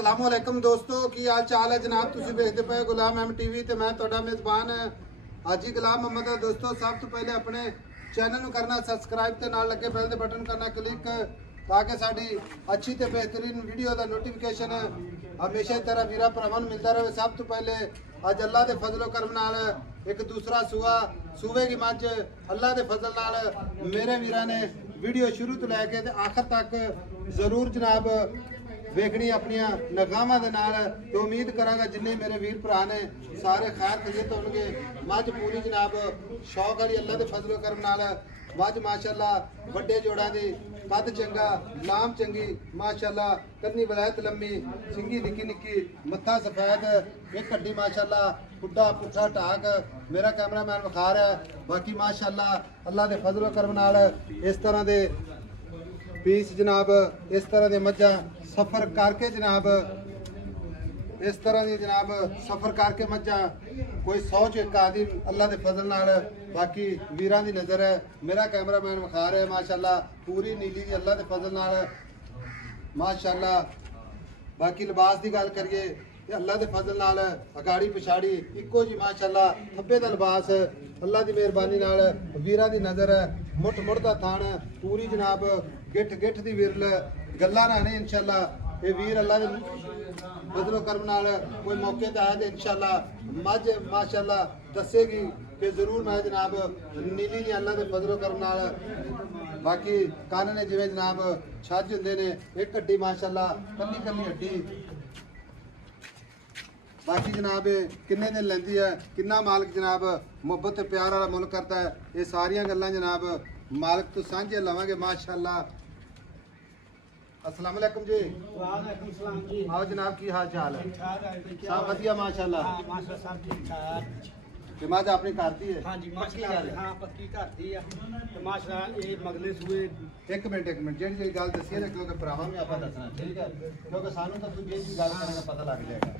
अस्सलाम वालेकुम दोस्तों की हाल चाल है जनाब। तुसीं देखते पे गुलाम एम टीवी ते मैं तुहाडा मेज़बान हाजी गुलाम मोहम्मद है। दोस्तों सब तो पहले अपने चैनल ਨੂੰ करना सबसक्राइब ते नाल लगे बैल दे बटन करना क्लिक ताकि साडी अच्छी ते बेहतरीन वीडियो दा नोटिफिकेशन हमेशा ही तरह वीरा भरावां नूं मिलता रहे। सब तो पहले अज अल्लाह दे फजलो करम नाल एक दूसरा सूबे की मझ अल्लाह दे फजल नाल मेरे वीरां ने वीडियो शुरू तो लैके ते आखिर तक जरूर जनाब वेखनी अपनिया नगावां दे नाल। तो उम्मीद करांगा जिन्ने मेरे वीर भरा ने सारे खैर खजीत होणगे। मझ पूरी जनाब शौक वाली अल्लाह दे फजलो करम नाल मझ माशाअल्लाह वड्डे जोड़ां दी कद चंगा लाम चंगी माशाअल्लाह कन्नी वलायत लम्मी सिंगी निक्की निक्की मत्था सफेद एक हड्डी माशाअल्लाह पुड्डा पुट्ठा ढाक मेरा कैमरामैन विखा रहा है। बाकी माशाअल्लाह अल्लाह दे फजलो करम नाल इस तरह दे पीस जनाब इस तरह दे मज्झां सफ़र करके जनाब इस तरह की जनाब सफ़र करके मज्झां कोई 100 च एक आदि अल्लाह के फजल नाल बाकी वीरां दी नज़र है। मेरा कैमरामैन विखा रहा है माशाअल्लाह पूरी नीली दी अल्लाह के फजल नाल माशाअल्लाह। बाकी लिबास की गल करिए अल्लाह के फजल नाल अगाड़ी पिछाड़ी इको जी माशाअल्लाह खब्बे का लिबास अल्लाह की मेहरबानी नाल वीरां दी नज़र है। मुठ मुठ दा थान पूरी जनाब गिठ गिठ दी विरल गल्लां ना ने इंशाअल्लाह ये वीर अल्लाह दे फजलो करम नाल कोई मौके ते आया तो इंशाअल्लाह मझ माशाअल्लाह दसेगी कि जरूर मैं जनाब नीली दी अल्लाह दे फजलो करम नाल। बाकी कन्न ने जिवें जनाब छज हुंदे ने एक हड्डी माशाअल्लाह कल्ली कल्ली हड्डी। बाकी जनाब किन्ने दिन लैंदी है किन्ना मालिक जनाब मुहब्बत ते प्यार वाला मुल करता है ये सारियां गल्लां जनाब मालिक तो सांझे लवांगे माशाअल्लाह। अस्सलाम वालेकुम जी। वालेकुम सलाम जी। आओ जनाब की हाल चाल है? सब वधिया माशाअल्लाह। हां माशाअल्लाह सब ठीक ठाक। ते मझ अपनी घर दी है? हां जी पक्की गल है? हां पक्की घर दी है ते माशाअल्लाह ये मगले सूए एक मिनट जेडी गल दसी है क्योंकि भरावां भी आपा दसना ठीक है क्योंकि सानू तो तुम ये गल करने का पता लग जाएगा।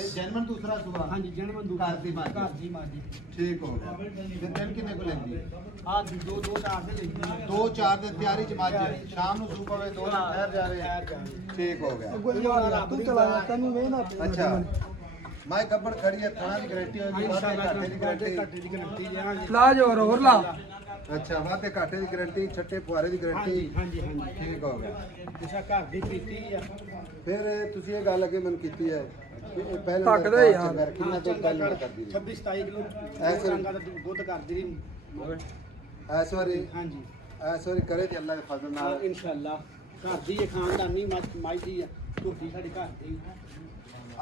ये जन्मन दूसरा सुबह हां जी जन्म दू घर दी मां घर दी मां जी ठीक हो गया। ते दिन किन्ने को लेंदी है? हां जी दो दो चार दे लेंदी 2-4 दिन तैयारी च मझ शाम ਨੂੰ ਸੂ ਪਵੇ 2 ਦਿਨ ਠਹਿਰ ਜਾਵੇ ठीक हो गया। तू चला तन्नू वेना अच्छा मैं गब्बड़ खड़ी है थाना की गारंटी होगी इंशाअल्लाह घाटे की गारंटी घाटे दी गारंटी है। हां जी ला जो और ला अच्छा वादे घाटे की गारंटी छट्टे फुहारे की हां जी गारंटी हां जी हां जी ठीक हो गया। दिशा घर दी पीती है फिर ਤੁਸੀਂ ਇਹ ਗੱਲ ਅੱਗੇ ਮੈਨੂੰ ਕੀਤੀ ਹੈ ਕਿ ਇਹ ਪਹਿਲਾਂ ਧੱਕਦਾ ਹੀ ਯਾਰ। ਕਿੰਨਾ ਤੋਂ ਪਹਿਲਾਂ ਕਰਦੀ ਰਹੀ 26 27 ਕਿਲੋ ਐਸੇ- ਰੰਗਾ ਦਾ ਦੁੱਧ ਕਰਦੀ ਰਹੀ। ਇਸ ਵਾਰੀ हां जी ਇਸ ਵਾਰੀ ਕਰੇ ਤੇ ਅੱਲਾਹ ਦੇ ਫਜ਼ਲ हां ਨਾਲ इंशाअल्लाह घर दी है खानदानी माई दी है झोटी साडी घर दी।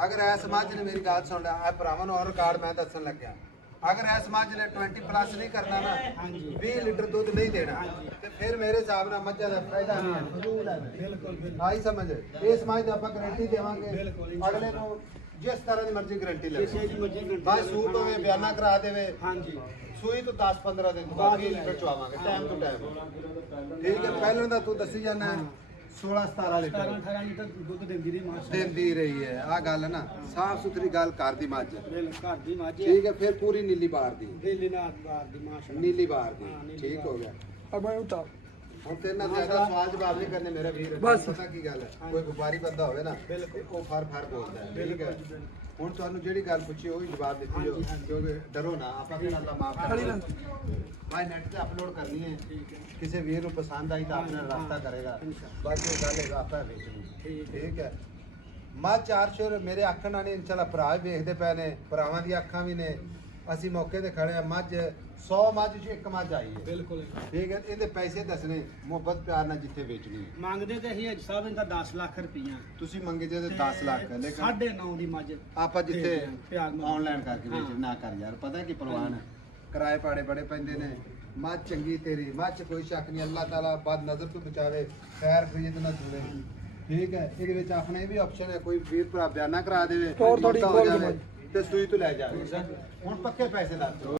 ਅਗਰ ਇਸ ਸਮਾਜ ਨੇ ਮੇਰੀ ਗੱਲ ਸੁਣ ਲਿਆ ਆ ਭਰਾਵਾਂ ਨੂੰ ਔਰ ਰਿਕਾਰਡ ਮੈਂ ਦੱਸਣ ਲੱਗਿਆ ਅਗਰ ਇਸ ਸਮਾਜ ਨੇ 20 ਪਲੱਸ ਨਹੀਂ ਕਰਨਾ ਨਾ ਹਾਂਜੀ 20 ਲੀਟਰ ਦੁੱਧ ਨਹੀਂ ਦੇਣਾ ਹਾਂਜੀ। ਤੇ ਫਿਰ ਮੇਰੇ ਹਿਸਾਬ ਨਾਲ ਮੱਝਾਂ ਦਾ ਫਾਇਦਾ ਨਹੀਂ ਹੈ ਫਜ਼ੂਲ ਹੈ ਬਿਲਕੁਲ ਆਈ ਸਮਝ ਇਸ ਸਮਾਜ ਦੀ ਆਪਾਂ ਗਾਰੰਟੀ ਦੇਵਾਂਗੇ ਬਿਲਕੁਲ, ਅਗਲੇ ਨੂੰ ਜਿਸ ਤਰ੍ਹਾਂ ਦੀ ਮਰਜ਼ੀ ਗਾਰੰਟੀ ਲੈ ਕਿਸੇ ਦੀ ਮਰਜ਼ੀ ਗਰੰਟੀ ਬਾਈ ਸੂਪ ਹੋਵੇ ਬਿਆਨਾ ਕਰਾ ਦੇਵੇ ਹਾਂਜੀ ਸੂਈ ਤੋਂ 10-15 ਦਿਨ ਬਾਅਦ 20 ਲੀਟਰ ਚਵਾਵਾਂਗੇ ਟਾਈਮ ਟੂ ਟਾਈਮ ਠੀਕ ਹੈ। ਪਹਿਲਾਂ ਦਾ ਤੂੰ ਦੱਸੀ ਜਾਂਦਾ 16-17 ਲੀਟਰ 18 ਲੀਟਰ ਦੁੱਧ ਦਿੰਦੀ ਰਹੀ ਮਾਂ ਦਿੰਦੀ ਰਹੀ ਹੈ ਆ ਗੱਲ ਹੈ ਨਾ ਸਾਫ ਸੁਥਰੀ ਗੱਲ ਕਰਦੀ ਮੱਝ ਘਰ ਦੀ ਮਾਂ ਠੀਕ ਹੈ। ਫਿਰ ਪੂਰੀ ਨੀਲੀ ਬਾਰ ਦੀ ਦਿੱਲੀ ਨਾਲ ਬਾਹਰ ਦੀ ਮਾਸ਼ਾਅੱਲਾ ਨੀਲੀ ਬਾਰ ਦੀ ਹਾਂ, ਨੀਲੀ ਠੀਕ ਹੋ ਗਿਆ। अब मैं उठा ਹੁਣ ਤੇਰੇ ਨਾਲ ਜ਼ਿਆਦਾ ਸਵਾਲ ਜਵਾਬ ਨਹੀਂ ਕਰਨੇ ਮੇਰਾ ਵੀਰ ਬਸ। ਪਤਾ ਕੀ ਗੱਲ ਹੈ ਕੋਈ ਵਪਾਰੀ ਬੰਦਾ ਹੋਵੇ ਨਾ ਬਿਲਕੁਲ। ਉਹ ਫਰ ਬੋਲਦਾ ਹੈ ਠੀਕ ਹੈ। ਬਿਲਕੁਲ। ਹੁਣ ਤੁਹਾਨੂੰ ਜਿਹੜੀ ਗੱਲ ਪੁੱਛੀ ਉਹ ਹੀ ਜਵਾਬ ਦਿੱਤੀ ਜੋ ਹਾਂਜੀ, ਹਾਂਜੀ। ਕਿਉਂਕਿ ਡਰੋ ਨਾ ਆਪਾਂ ਕਿਹੜਾ ਅੱਲਾ ਮਾਫ खाली ਕਰ ना ਭਾਈ ਨੈਟ ਤੇ ਅਪਲੋਡ ਕਰਨੀ ਹੈ ਠੀਕ ਹੈ ਕਿਸੇ ਵੀਰ ਨੂੰ ਪਸੰਦ ਆਈ ਤਾਂ ਆਪਣੇ ਨਾਲ ਹਾਂ, ਰਾਬਤਾ ਕਰੇਗਾ ਇਨਸ਼ਾਅੱਲਾ। ਬਾਕੀ ਉਹ ਗੱਲ ਹੈ ਆਪਾਂ ਵੇਚਣੀ ਠੀਕ ਹੈ। ਠੀਕ ਹੈ। ਮੱਝ 400 ਮੇਰੇ ਅੱਖਾਂ ਨਾਲ ਨਹੀਂ ਇਨਸ਼ਾਅੱਲਾ ਭਰਾ ਵੀ ਵੇਖਦੇ ਪਏ ਨੇ ਭਰਾਵਾਂ ਦੀਆਂ ਅੱਖਾਂ ਵੀ ਨੇ ਅਸੀਂ ਮੌਕੇ ਤੇ ਖੜੇ ਆ ਮੱਝ 100 ਮੱਝ ਚ ਇੱਕ ਮੱਝ ਆਈ ਹੈ ਬਿਲਕੁਲ ਠੀਕ ਹੈ। ਇਹਦੇ ਪੈਸੇ ਦੱਸਣੇ ਮੁਹੱਬਤ ਪਿਆਰ ਨਾਲ ਜਿੱਥੇ ਵੇਚਣੀ ਹੈ। ਮੰਗਦੇ ਤੇ ਅਸੀਂ ਅੱਜ ਸਾਹਿਬ ਇਹਦਾ 10 ਲੱਖ ਰੁਪਈਆ ਤੁਸੀਂ ਮੰਗੇ ਜੇ 10 ਲੱਖ ਲੇਕਿਨ 9.5 ਦੀ ਮੱਝ ਆਪਾਂ ਜਿੱਥੇ ਪਿਆਰ ਨਾਲ ਆਨਲਾਈਨ ਕਰਕੇ ਵੇਚ ਨਾ ਕਰ ਯਾਰ ਪਤਾ ਕੀ ਪ੍ਰਵਾਨ ਹੈ ਕਿਰਾਏ ਪਾੜੇ ਬੜੇ ਪੈਂਦੇ ਨੇ ਮੱਝ ਚੰਗੀ ਤੇਰੀ ਮੱਝ 'ਚ ਕੋਈ ਸ਼ੱਕ ਨਹੀਂ ਅੱਲਾਹ ਤਾਲਾ ਬਦ ਨਜ਼ਰ ਤੋਂ ਬਚਾਵੇ ਖੈਰ ਖਰੀਦ ਨਾ ਜੁੜੇ ਠੀਕ ਹੈ। ਇਹਦੇ ਵਿੱਚ ਆਪਣੇ ਵੀ ਆਪਸ਼ਨ ਹੈ ਕੋਈ ਵੀਰ ਭਰਾ ਬਿਆਨਾ ਕਰਾ ਦੇਵੇ ਹੋਰ ਥੋੜੀ ਹੋ ਬੋਲ ਜਾਵੇ ਤੇ ਸੂਈ ਤੋਂ ਲੈ ਜਾਵੇ ਹੁਣ ਪੱਕੇ ਪੈਸੇ ਦੱਸ ਦਿਓ।